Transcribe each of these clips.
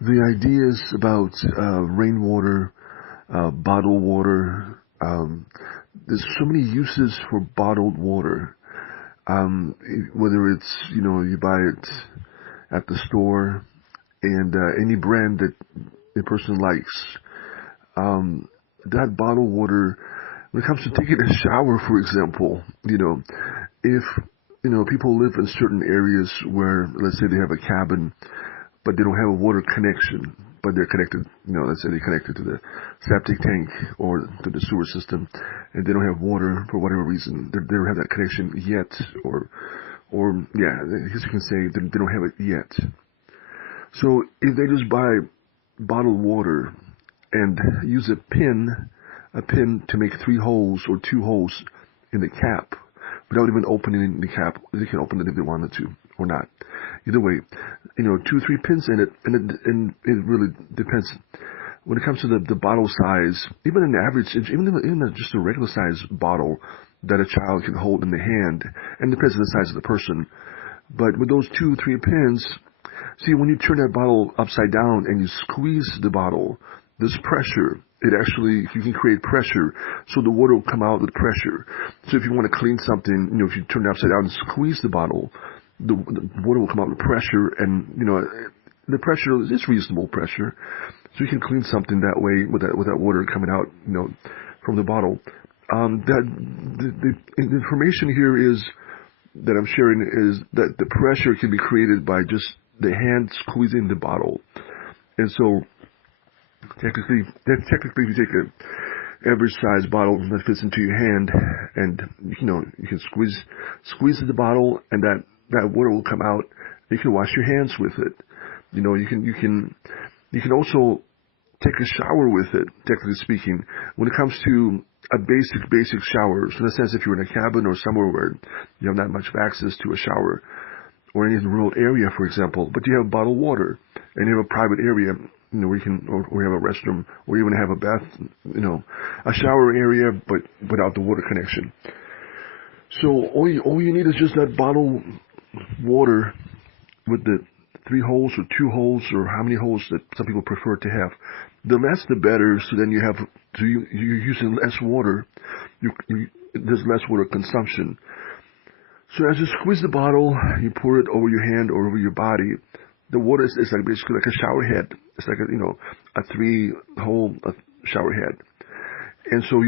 The ideas about rainwater, bottled water, there's so many uses for bottled water. Whether it's, you buy it at the store and any brand that a person likes, that bottled water, when it comes to taking a shower, for example, if, people live in certain areas where, let's say they have a cabin, but they don't have a water connection, but they're connected, let's say they're connected to the septic tank or to the sewer system, and they don't have water for whatever reason. They don't have that connection yet, or yeah, I guess you can say they don't have it yet. So if they just buy bottled water and use a pin to make 3 holes or 2 holes in the cap without even opening the cap, they can open it if they wanted to or not. Either way, 2 or 3 pins in it, and it really depends. When it comes to the bottle size, even an average, even just a regular size bottle that a child can hold in the hand, and depends on the size of the person. But with those 2 or 3 pins, see, when you turn that bottle upside down and you squeeze the bottle, there's pressure. You can create pressure, so the water will come out with pressure. So if you want to clean something, if you turn it upside down and squeeze the bottle, the water will come out with pressure, and the pressure is reasonable pressure, so you can clean something that way with that water coming out, from the bottle. The information here is that I'm sharing is that the pressure can be created by just the hand squeezing the bottle, and so technically, if you take a average size bottle that fits into your hand, and you can squeeze the bottle, and that water will come out. You can wash your hands with it. You can also take a shower with it, technically speaking. When it comes to a basic shower, so in a sense, if you're in a cabin or somewhere where you have not much access to a shower, or any rural area, for example, but you have bottled water, and you have a private area, where you can, or you have a restroom, or even have a bath, a shower area, but without the water connection. So all you need is just that bottled water with the 3 holes or 2 holes, or how many holes that some people prefer to have. The less the better, so then you're using less water. There's less water consumption. So as you squeeze the bottle, you pour it over your hand or over your body. The water is like basically like a shower head. It's like a 3-hole shower head. And so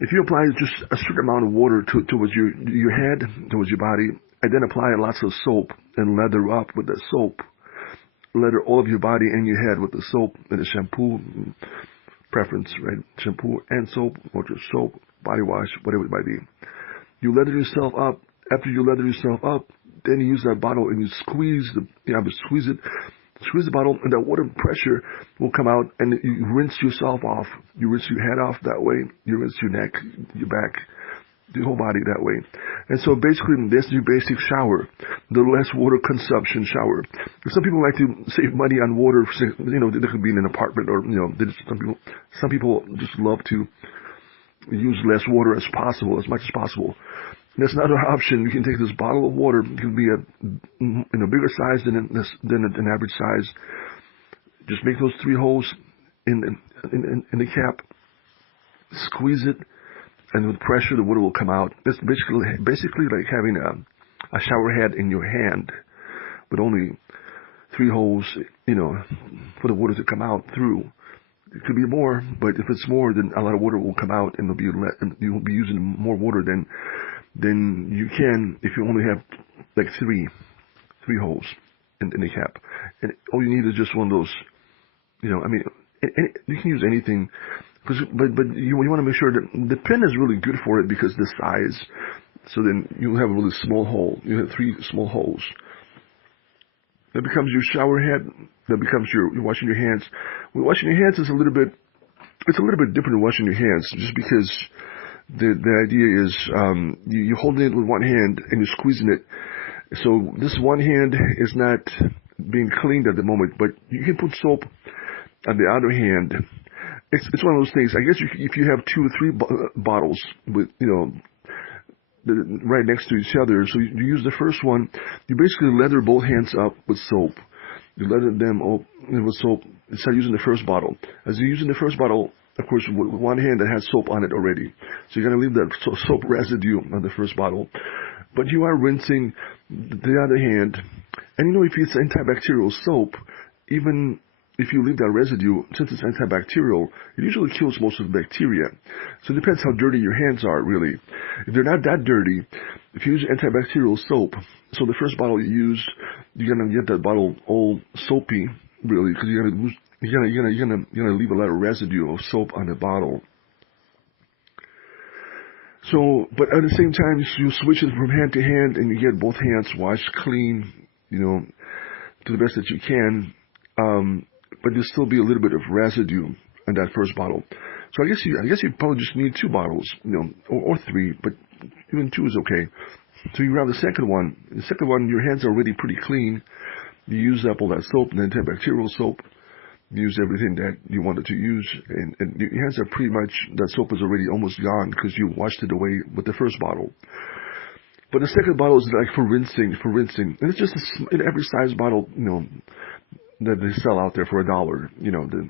if you apply just a certain amount of water towards your head, towards your body, and then apply lots of soap and lather up with the soap, lather all of your body and your head with the soap and the shampoo preference, right? Shampoo and soap, or just soap, body wash, whatever it might be. You lather yourself up. After you lather yourself up, then you use that bottle and you squeeze the bottle, and that water pressure will come out, and you rinse yourself off. You rinse your head off that way. You rinse your neck, your back, the whole body that way. And so basically, that's your basic shower, the less water consumption shower. Some people like to save money on water. They could be in an apartment, or some people just love to use less water as much as possible. That's another option. You can take this bottle of water. It can be a bigger size than an average size. Just make those 3 holes in the cap. Squeeze it, and with pressure, the water will come out. It's basically like having a shower head in your hand, with only 3 holes, for the water to come out through. It could be more, but if it's more, then a lot of water will come out, and you will be using more water than you can if you only have like 3 holes in the cap. And all you need is just one of those, you can use anything, but you want to make sure that the pen is really good for it, because the size, so then you have a really small hole. You have 3 small holes. That becomes your shower head. That becomes you're washing your hands. When washing your hands is a little bit different than washing your hands, just because the idea is you're holding it with one hand and you're squeezing it. So this one hand is not being cleaned at the moment, but you can put soap on the other hand. It's one of those things. I guess if you have 2 or 3 bottles with right next to each other, so you use the first one, you basically lather both hands up with soap. You let them with soap. Start using the first bottle. As you're using the first bottle, of course, with one hand that has soap on it already. So you're going to leave that soap residue on the first bottle. But you are rinsing the other hand. And if it's antibacterial soap, even if you leave that residue, since it's antibacterial, it usually kills most of the bacteria. So it depends how dirty your hands are, really. If they're not that dirty, if you use antibacterial soap, so the first bottle you used, you're gonna get that bottle all soapy, really, because you're gonna leave a lot of residue of soap on the bottle. So, but at the same time, you switch it from hand to hand, and you get both hands washed clean, to the best that you can. But there'll still be a little bit of residue in that first bottle. So I guess you probably just need 2 bottles, or 3, but even 2 is okay. So you grab the second one. The second one, your hands are already pretty clean. You use up all that soap and antibacterial soap. You use everything that you wanted to use, and your hands are pretty much, that soap is already almost gone because you washed it away with the first bottle. But the second bottle is like for rinsing, and it's just in every size bottle, that they sell out there for $1,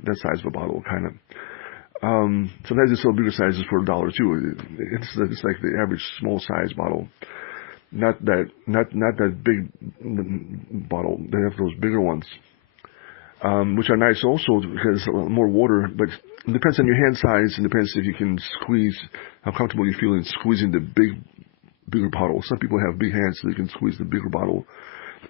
that size of a bottle, kind of. Sometimes they sell bigger sizes for $1 too. It's like the average small size bottle, not that big bottle. They have those bigger ones, which are nice also because more water. But it depends on your hand size, and depends if you can squeeze, how comfortable you feel in squeezing the bigger bottle. Some people have big hands, so they can squeeze the bigger bottle.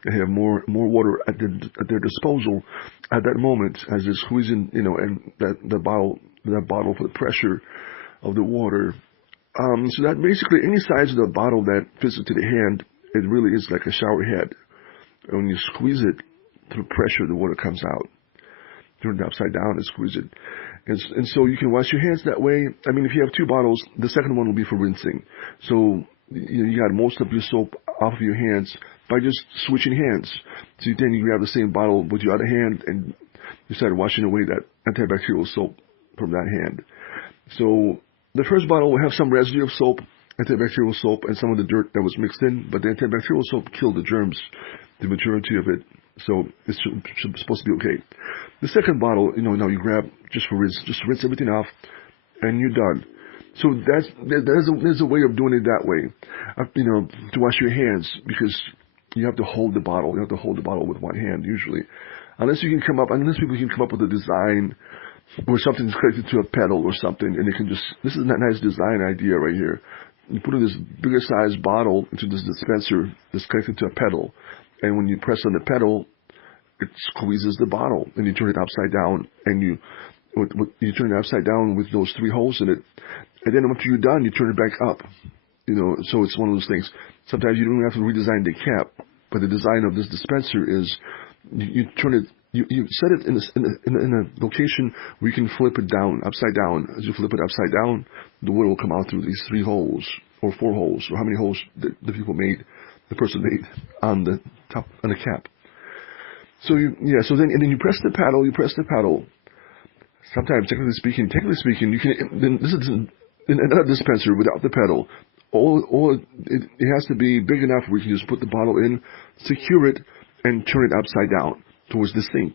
They have more water at their disposal at that moment as they're squeezing, and that bottle for the pressure of the water. So that basically any size of the bottle that fits into the hand, it really is like a shower head. And when you squeeze it through pressure, the water comes out. Turn it upside down and squeeze it. And so you can wash your hands that way. I mean, if you have 2 bottles, the second one will be for rinsing. So you got most of your soap off of your hands by just switching hands. So then you grab the same bottle with your other hand and you start washing away that antibacterial soap from that hand. So the first bottle will have some residue of soap, antibacterial soap, and some of the dirt that was mixed in, but the antibacterial soap killed the germs, the majority of it. So it's supposed to be okay. The second bottle, now you grab just rinse everything off, and you're done. So there's a way of doing it that way, to wash your hands, because you have to hold the bottle. You have to hold the bottle with one hand usually, unless people can come up with a design where something's connected to a pedal or something, and they can just. This is a nice design idea right here. You put in this bigger size bottle into this dispenser that's connected to a pedal, and when you press on the pedal, it squeezes the bottle, and you turn it upside down, and you turn it upside down with those 3 holes in it, and then after you're done, you turn it back up. So it's one of those things. Sometimes you don't have to redesign the cap, but the design of this dispenser is you turn it, you set it in a location where you can flip it down, upside down. As you flip it upside down, the water will come out through these 3 holes or 4 holes, or how many holes the person made on the top, on the cap. So then you press the paddle. Sometimes, technically speaking, you can. This is in another dispenser without the pedal. It has to be big enough where you can just put the bottle in, secure it, and turn it upside down towards the sink.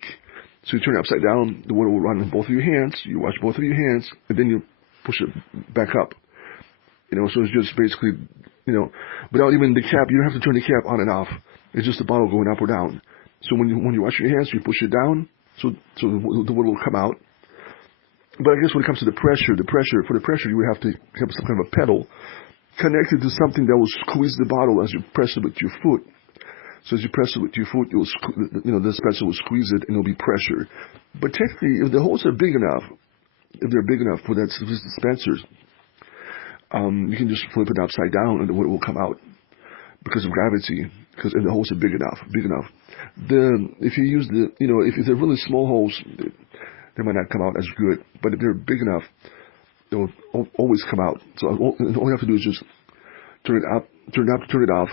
So you turn it upside down, the water will run in both of your hands. You wash both of your hands, and then you push it back up. So it's just basically, without even the cap, you don't have to turn the cap on and off. It's just the bottle going up or down. So when you wash your hands, you push it down, so the water will come out. But I guess when it comes to for the pressure, you would have to have some kind of a pedal connected to something that will squeeze the bottle as you press it with your foot. So as you press it with your foot, the dispenser will squeeze it, and there'll be pressure. But technically, if the holes are big enough, for these dispensers, you can just flip it upside down, and the water will come out because of gravity. Because the holes are big enough. If you use if they're really small holes, they might not come out as good. But if they're big enough, they will always come out. So all you have to do is just turn it up, turn it off,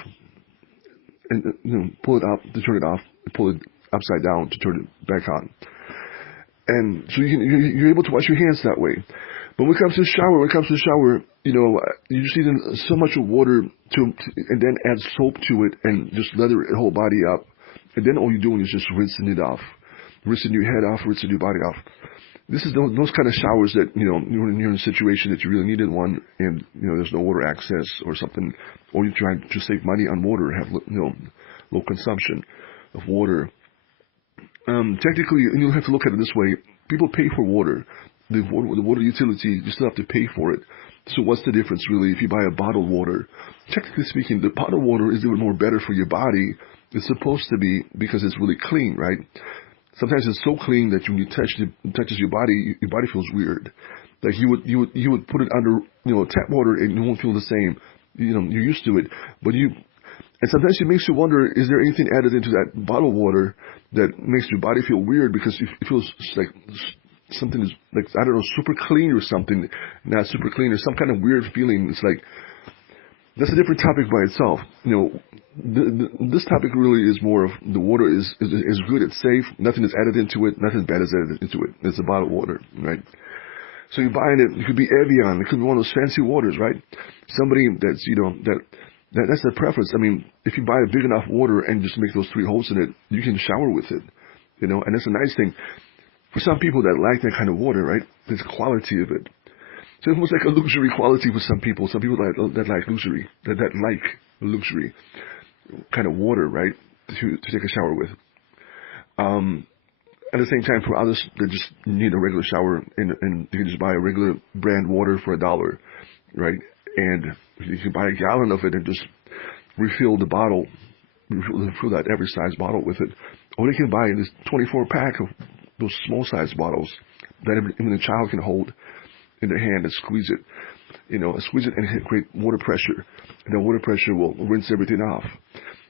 and pull it up to turn it off, and pull it upside down to turn it back on. And so you're able to wash your hands that way. But when it comes to the shower, you just need so much water and then add soap to it and just lather the whole body up and then all you're doing is just rinsing it off, rinsing your head off, rinsing your body off. This is those kind of showers that, when you're in a situation that you really needed one, and, there's no water access or something, or you're trying to save money on water, have, low consumption of water. Technically, and you'll have to look at it this way, people pay for water. The water utility, you still have to pay for it. So what's the difference really if you buy a bottled water? Technically speaking, the bottled water is even more better for your body. It's supposed to be, because it's really clean, right? Sometimes it's so clean that when you touches your body feels weird. Like you would put it under, tap water and you won't feel the same. You're used to it. And sometimes it makes you wonder, is there anything added into that bottled water that makes your body feel weird because it feels like something is, like, I don't know, super clean or something, not super clean, or some kind of weird feeling. It's like, that's a different topic by itself. This topic really is more of the water is good, it's safe, nothing is added into it, nothing bad is added into it. It's a bottled water, right? So you're buying it could be Evian, it could be one of those fancy waters, right? Somebody that's, that's their preference. I mean, if you buy a big enough water and just make those 3 holes in it, you can shower with it, and that's a nice thing. For some people that like that kind of water, right, there's quality of it. So it's almost like a luxury quality for some people. Some people that like luxury, that like luxury kind of water, right, to take a shower with. At the same time, for others that just need a regular shower, and you can just buy a regular brand water for $1, right? And you can buy a gallon of it and just refill the bottle, refill that every size bottle with it. Or they can buy this 24-pack of those small-sized bottles that even a child can hold in their hand and squeeze it, squeeze it and create water pressure. And that water pressure will rinse everything off.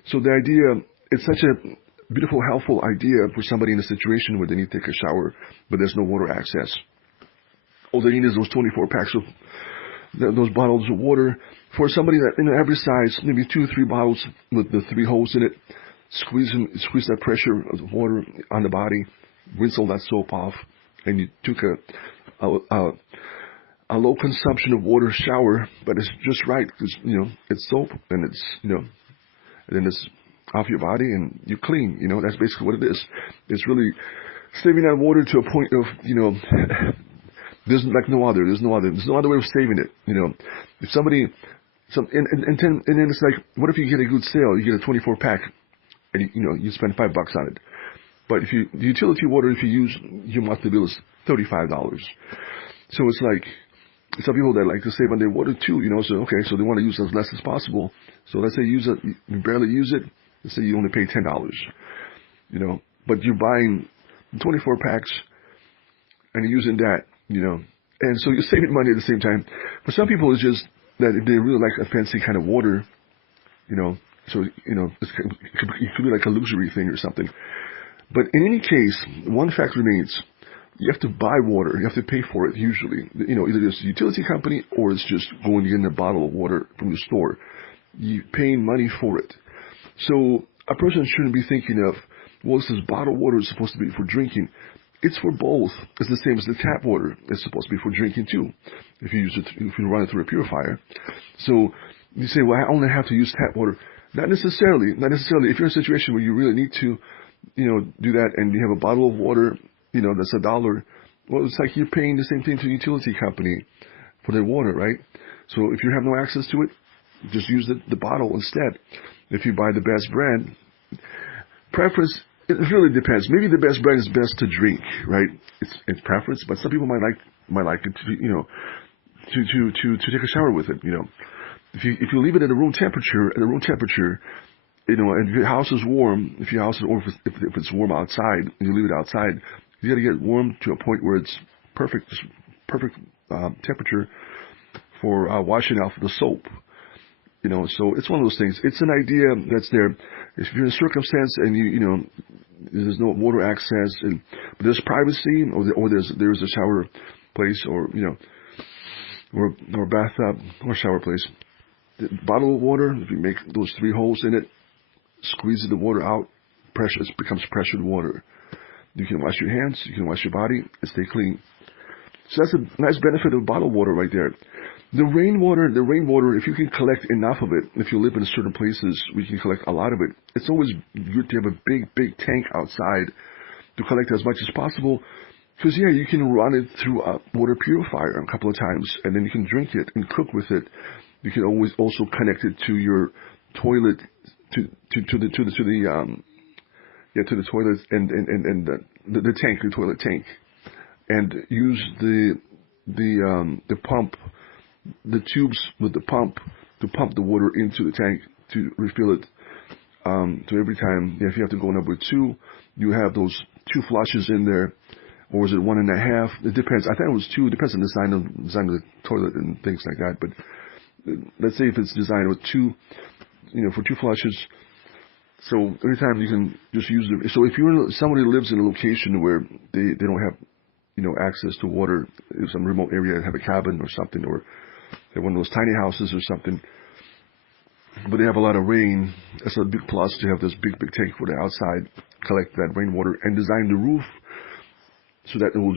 So the idea, it's such a beautiful, helpful idea for somebody in a situation where they need to take a shower, but there's no water access. All they need is those 24 packs of those bottles of water. For somebody that, every size, maybe 2 or 3 bottles with the 3 holes in it, squeeze that pressure of the water on the body, rinse all that soap off, and you took a low consumption of water shower, but it's just right because it's soap and it's and then it's off your body and you're clean. That's basically what it is. It's really saving that water to a point of there's like no other. There's no other way of saving it. If somebody and then it's like, what if you get a good sale? You get a 24 pack and you spend $5 on it. But the utility water, if you use, your monthly bill is $35. So it's like, some people that like to save on their water too, so they want to use as less as possible. So let's say you barely use it. Let's say you only pay $10, but you're buying 24 packs and you're using that, and so you're saving money at the same time. For some people, it's just that if they really like a fancy kind of water, so, it could be like a luxury thing or something. But in any case, one fact remains. You have to buy water. You have to pay for it usually. Either it's a utility company or it's just going to get a bottle of water from the store. You're paying money for it. So a person shouldn't be thinking of, well, this is bottled water. It's supposed to be for drinking. It's for both. It's the same as the tap water. It's supposed to be for drinking too, if you run it through a purifier. So you say, well, I only have to use tap water. Not necessarily. If you're in a situation where you really need to, do that, and you have a bottle of water, that's $1. Well, it's like you're paying the same thing to a utility company for their water, right? So if you have no access to it, just use the bottle instead. If you buy the best brand, preference, it really depends. Maybe the best brand is best to drink, right? It's preference, but some people might like it to take a shower with it. If you leave it at room temperature, and if your house is warm, if it's warm outside, and you leave it outside, you got to get warm to a point where it's perfect temperature for washing off the soap. So it's one of those things. It's an idea that's there. If you're in a circumstance and there's no water access, but there's privacy, or there's a shower place, or bathtub or shower place. The bottle of water, if you make those 3 holes in it, squeeze the water out, it becomes pressured water. You can wash your hands, you can wash your body, and stay clean. So that's a nice benefit of bottled water right there. The rainwater, if you can collect enough of it, if you live in certain places we can collect a lot of it, it's always good to have a big tank outside to collect as much as possible. Because, yeah, you can run it through a water purifier a couple of times, and then you can drink it and cook with it. You can always also connect it to your toilet, to the toilet and the tank, the toilet tank, and use the pump, the tubes with the pump to pump the water into the tank to refill it. So every time, if you have to go number 2, you have those 2 flushes in there, or is it 1.5? It depends. I think it was 2. It depends on the design of the toilet and things like that. But let's say if it's designed with 2, for 2 flushes. So every time you can just use them. So if somebody lives in a location where they don't have access to water, in some remote area, have a cabin or something, or they're one of those tiny houses or something, but they have a lot of rain, that's a big plus to have this big tank for the outside, collect that rainwater, and design the roof so that it will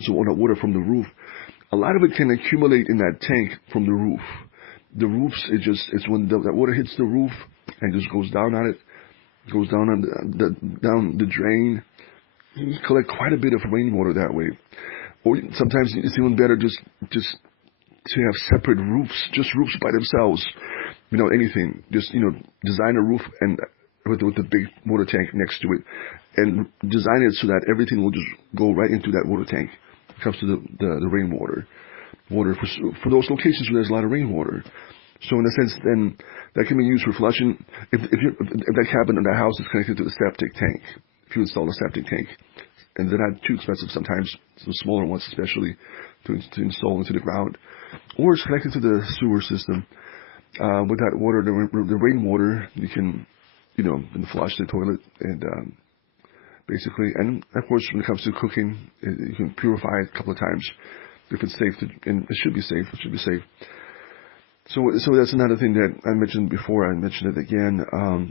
so all that water from the roof, a lot of it can accumulate in that tank from the roof. The roofs, it's when that water hits the roof and just goes down on it, goes down on down the drain. You collect quite a bit of rainwater that way. Or sometimes it's even better just to have separate roofs, just roofs by themselves, without anything. Just design a roof and with the big water tank next to it, and design it so that everything will just go right into that water tank. When it comes to the rainwater, for those locations where there's a lot of rainwater. So in a sense, then that can be used for flushing. If that cabin or that house is connected to the septic tank, if you install a septic tank, and they're not too expensive sometimes, some smaller ones especially, to install into the ground, or it's connected to the sewer system. With that water, the rainwater, you can, flush the toilet and basically, and of course, when it comes to cooking, you can purify it a couple of times if it's safe, and it should be safe. It should be safe. So that's another thing that I mentioned before. I mentioned it again.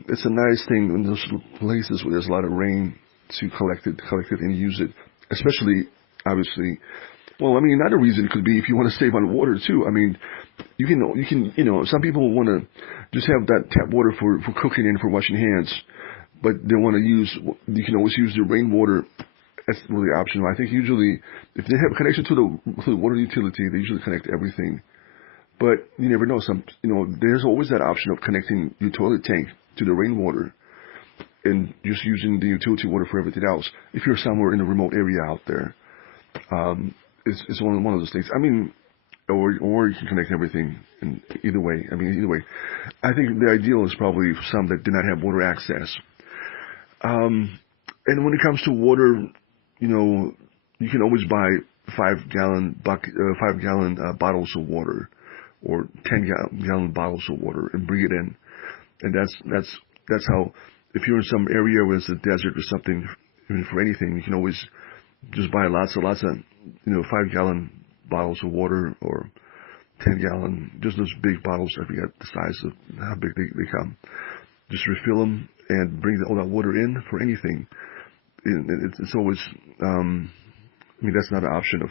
It's a nice thing in those places where there's a lot of rain to collect it and use it. Especially, obviously, well, I mean, another reason could be if you want to save on water too. I mean, you can, some people want to just have that tap water for cooking and for washing hands, but they want to you can always use the rainwater. That's really optional. I think usually, if they have a connection to the water utility, they usually connect everything. But you never know. There's always that option of connecting your toilet tank to the rainwater and just using the utility water for everything else. If you're somewhere in a remote area out there, it's one of those things. I mean, or you can connect everything. In either way, I think the ideal is probably some that do not have water access. And when it comes to water, you can always buy 5-gallon bottles of water, or 10-gallon bottles of water, and bring it in. And that's how, if you're in some area where it's a desert or something, even for anything, you can always just buy lots of 5-gallon bottles of water, or 10-gallon, just those big bottles. I forget the size of how big they come. Just refill them and bring all that water in for anything. It's always, that's not an option of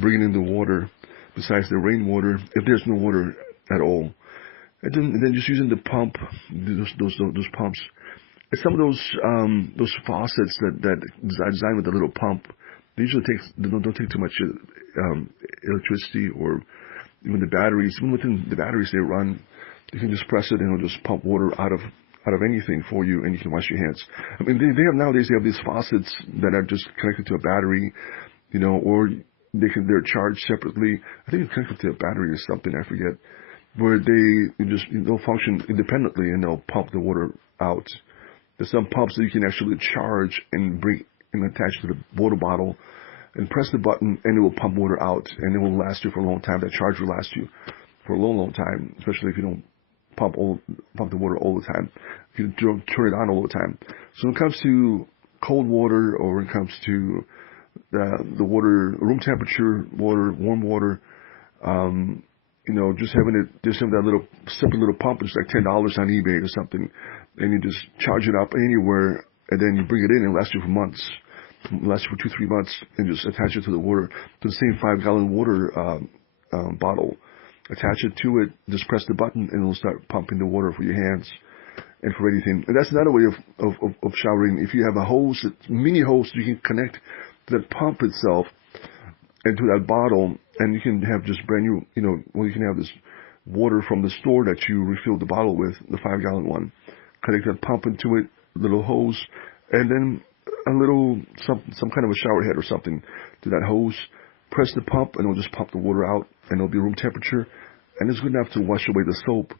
bringing in the water besides the rainwater, if there's no water at all. And then just using the pump, those pumps. And some of those faucets that designed with the little pump, they usually don't take too much electricity, or even the batteries. Even within the batteries they run, you can just press it and it'll just pump water out of anything for you, and you can wash your hands. I mean, nowadays they have these faucets that are just connected to a battery, or they're charged separately. I think it's connected to a battery or something, I forget, where they'll function independently and they'll pump the water out. There's some pumps that you can actually charge and bring and attach to the water bottle and press the button, and it will pump water out, and it will last you for a long time. That charge will last you for a long time, especially if you don't pump the water all the time. You don't turn it on all the time. So when it comes to cold water, or when it comes to the water, room temperature water, warm water, just having that simple little pump is like $10 on eBay or something, and you just charge it up anywhere, and then you bring it in, and it lasts you for months. It lasts you for 2-3 months, and just attach it to the water, to the same 5-gallon water bottle. attach it to it, just press the button, and it'll start pumping the water for your hands and for anything. And that's another way of showering. If you have a hose, mini hose, you can connect to that pump itself and to that bottle, and you can have just brand new, you can have this water from the store that you refill the bottle with, the 5-gallon one. Connect that pump into it, little hose, and then a little, some kind of a shower head or something to that hose. Press the pump, and it'll just pump the water out, and it'll be room temperature, and it's good enough to wash away the soap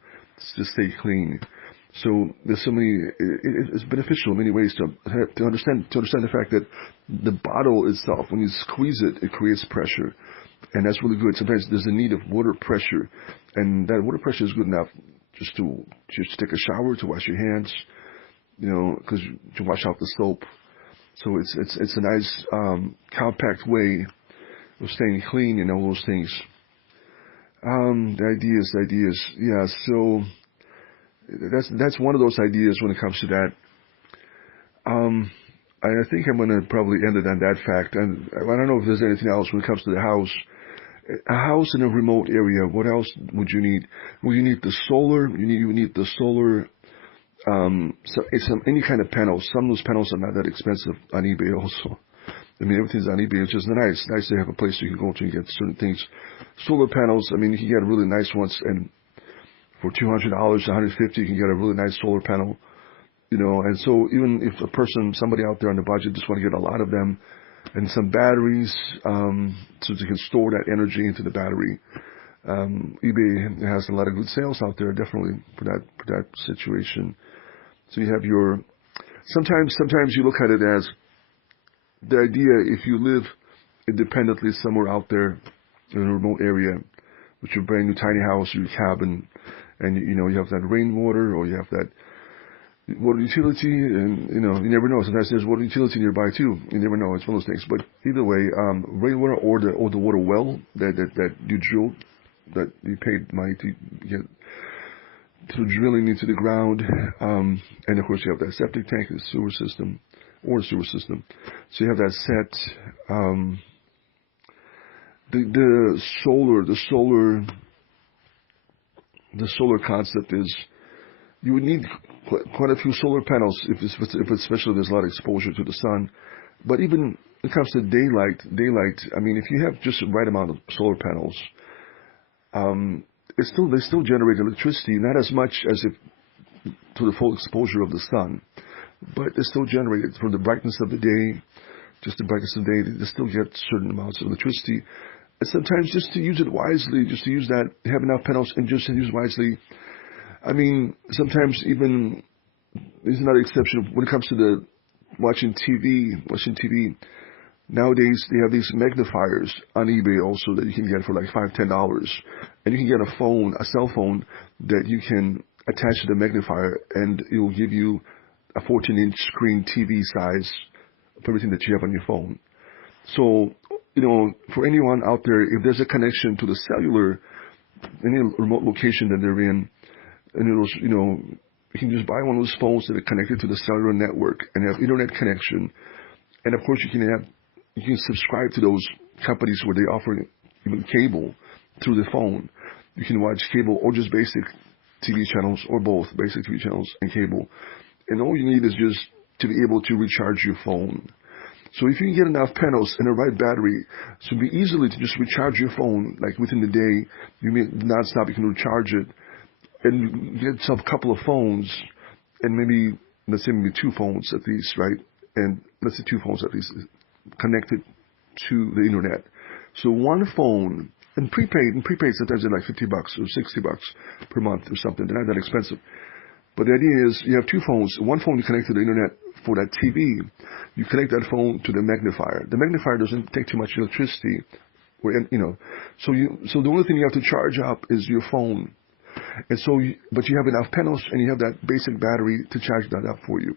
to stay clean. So there's so many. It's beneficial in many ways to understand the fact that the bottle itself, when you squeeze it, it creates pressure, and that's really good. Sometimes there's a need of water pressure, and that water pressure is good enough just to take a shower, to wash your hands, because to wash out the soap. So it's a nice compact way of staying clean and all those things. The ideas. Yeah. So that's one of those ideas when it comes to that. I think I'm going to probably end it on that fact. And I don't know if there's anything else when it comes to the house. A house in a remote area. What else would you need? Well, you need the solar. You need the solar. Any kind of panels. Some of those panels are not that expensive on eBay also. I mean, everything's on eBay. It's just nice to have a place you can go to and get certain things. Solar panels, I mean, you can get really nice ones, and for $200, $150, you can get a really nice solar panel, and so even if somebody out there on the budget just want to get a lot of them, and some batteries, so they can store that energy into the battery. eBay has a lot of good sales out there, definitely for that situation. So you have sometimes you look at it as the idea, if you live independently somewhere out there in a remote area with your brand new tiny house, your cabin, and you have that rainwater, or you have that water utility, and you never know. Sometimes there's water utility nearby too. You never know. It's one of those things. But either way, rainwater or the water well that you drilled, that you paid money to get through drilling into the ground, and of course you have that septic tank, the sewer system. So you have that set. The solar concept is you would need quite a few solar panels if especially there's a lot of exposure to the sun. But even when it comes to daylight, I mean, if you have just the right amount of solar panels, they still generate electricity, not as much as if to the full exposure of the sun, but they still generate it from the brightness of the day. Just the brightness of the day, they still get certain amounts of electricity. And sometimes just to use it wisely, just to use that, have enough panels and just to use wisely. I mean, sometimes even, there's another exception when it comes to the watching TV. Nowadays, they have these magnifiers on eBay also that you can get for like $5, $10. And you can get a cell phone that you can attach to the magnifier, and it will give you a 14-inch screen TV size of everything that you have on your phone. So, for anyone out there, if there's a connection to the cellular, any remote location that they're in, and you can just buy one of those phones that are connected to the cellular network and have internet connection. And of course, you can subscribe to those companies where they offer even cable through the phone. You can watch cable or just basic TV channels, or both, basic TV channels and cable. And all you need is just to be able to recharge your phone. So if you can get enough panels and the right battery, so it'll be easily to just recharge your phone, like within the day, you may non-stop, you can recharge it, and get yourself a couple of phones, and let's say maybe 2 phones at least, right? And let's say 2 phones at least connected to the internet. So one phone, and prepaid sometimes they're like $50 or $60 per month or something. They're not that expensive. But the idea is you have 2 phones. One phone you connect to the internet for that TV. You connect that phone to the magnifier. The magnifier doesn't take too much electricity, so the only thing you have to charge up is your phone. And so, but you have enough panels and you have that basic battery to charge that up for you.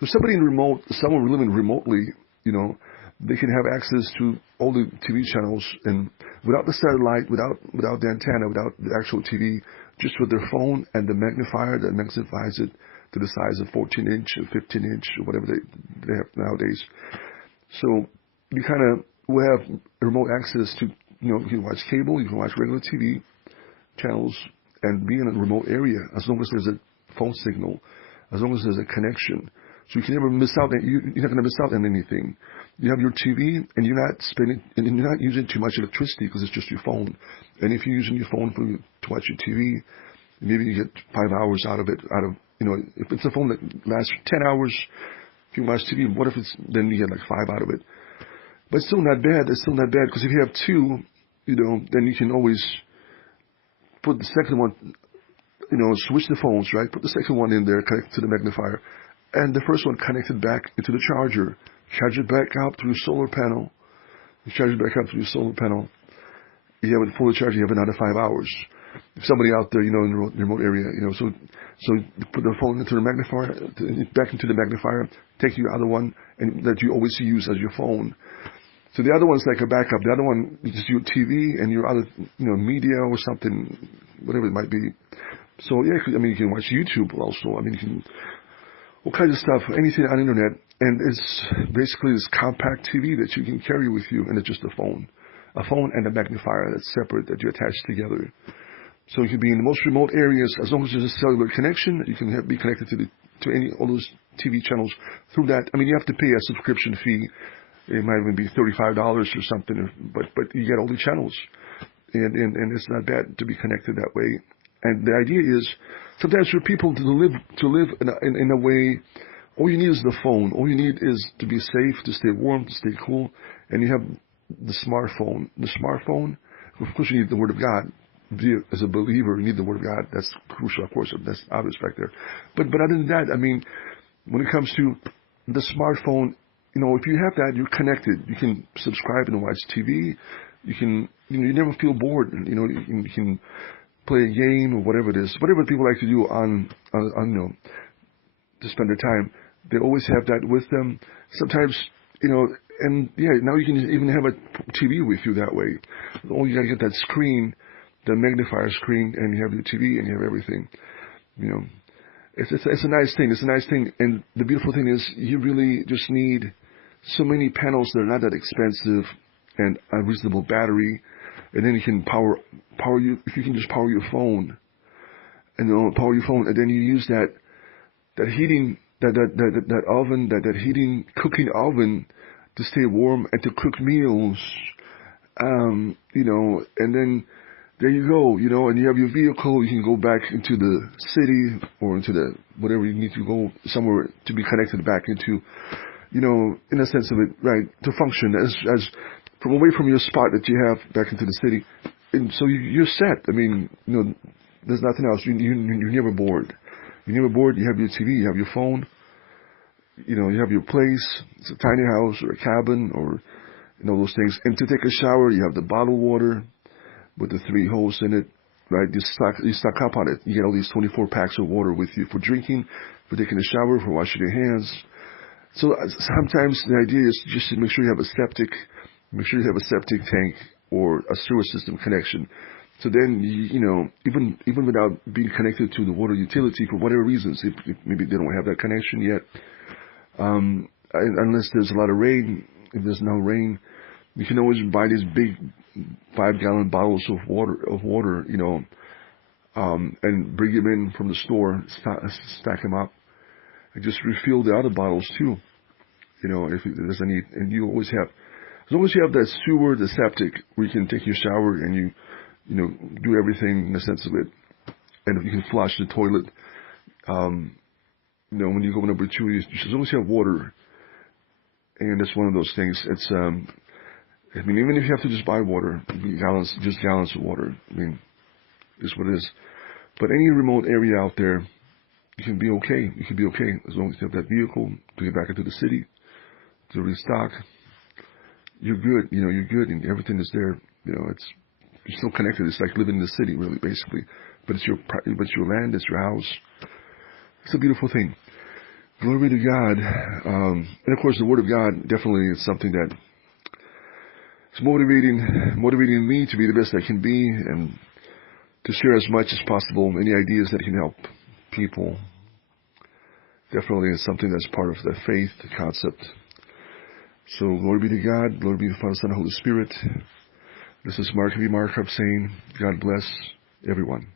So someone living remotely, they can have access to all the TV channels, and without the satellite, without the antenna, without the actual TV, just with their phone and the magnifier that magnifies it to the size of 14-inch or 15-inch or whatever they have nowadays. So you kind of will have remote access to, you can watch cable, you can watch regular TV, channels and be in a remote area as long as there's a phone signal, as long as there's a connection. So you can never miss out. You're not going to miss out on anything. You have your TV, and you're not spending, and you're not using too much electricity because it's just your phone. And if you're using your phone to watch your TV, maybe you get 5 hours out of it. If it's a phone that lasts 10 hours, if you watch TV, what if then you get like 5 out of it? But it's still not bad. It's still not bad because if you have two, then you can always put the second one, switch the phones, right? Put the second one in there, connect to the magnifier, and the first one connected back into the charger. Charge it back up to your solar panel. You charge it back up to your solar panel. You have it fully charged. You have another 5 hours. If somebody out there, in the remote area, so you put the phone into the magnifier, back into the magnifier, take your other one, and that you always use as your phone. So the other one's like a backup. The other one is your TV and your other, media or something, whatever it might be. So yeah, you can watch YouTube also. You can, all kinds of stuff, anything on the internet. And it's basically this compact TV that you can carry with you, and it's just a phone and a magnifier that's separate, that you attach together. So you can be in the most remote areas as long as there's a cellular connection. You can be connected to all those TV channels through that. You have to pay a subscription fee. It might even be $35 or something, but you get all the channels, and it's not bad to be connected that way. And the idea is sometimes for people to live in a way. All you need is the phone. All you need is to be safe, to stay warm, to stay cool. And you have the smartphone. The smartphone, of course, you need the Word of God. As a believer, you need the Word of God. That's crucial, of course. That's obvious back there. But other than that, when it comes to the smartphone, if you have that, you're connected. You can subscribe and watch TV. You can, you never feel bored. You can play a game or whatever it is. Whatever people like to do on to spend their time. They always have that with them. Sometimes, and yeah, now you can even have a TV with you that way. Oh, you gotta get that screen, the magnifier screen, and you have your TV and you have everything. It's a nice thing. It's a nice thing. And the beautiful thing is you really just need so many panels that are not that expensive and a reasonable battery. And then you can power if you can just power your phone and power your phone, and then you use that heating, that oven, that heating cooking oven to stay warm and to cook meals, and then there you go, and you have your vehicle. You can go back into the city or into the whatever you need to go somewhere to be connected back into, in a sense of it, right, to function as from away from your spot that you have back into the city, and so you're set. There's nothing else. You're never bored. You're never bored. You have your TV, you have your phone, you have your place. It's a tiny house or a cabin or, those things. And to take a shower, you have the bottled water with the 3 holes in it, right? You stock up on it. You get all these 24 packs of water with you for drinking, for taking a shower, for washing your hands. So sometimes the idea is just to make sure you have a septic tank or a sewer system connection. So then, even without being connected to the water utility for whatever reasons, if maybe they don't have that connection yet, unless there's a lot of rain, if there's no rain, you can always buy these big 5-gallon bottles of water, and bring them in from the store, stack them up, and just refill the other bottles too, if there's any, and you always have, as long as you have that sewer, the septic, where you can take your shower and you do everything in the sense of it. And you can flush the toilet. When you go number 2, as long as you have water. And that's one of those things. It's, even if you have to just buy water, gallons of water. It's what it is. But any remote area out there, you can be okay. You can be okay as long as you have that vehicle to get back into the city, to restock. You're good. You're good, and everything is there. You're still connected. It's like living in the city, really, basically. But it's your land. It's your house. It's a beautiful thing. Glory to God. And of course, the Word of God definitely is something that is motivating me to be the best I can be and to share as much as possible any ideas that can help people. Definitely is something that's part of the faith concept. So glory be to God. Glory be to the Father, Son, and Holy Spirit. This is Markov saying, God bless everyone.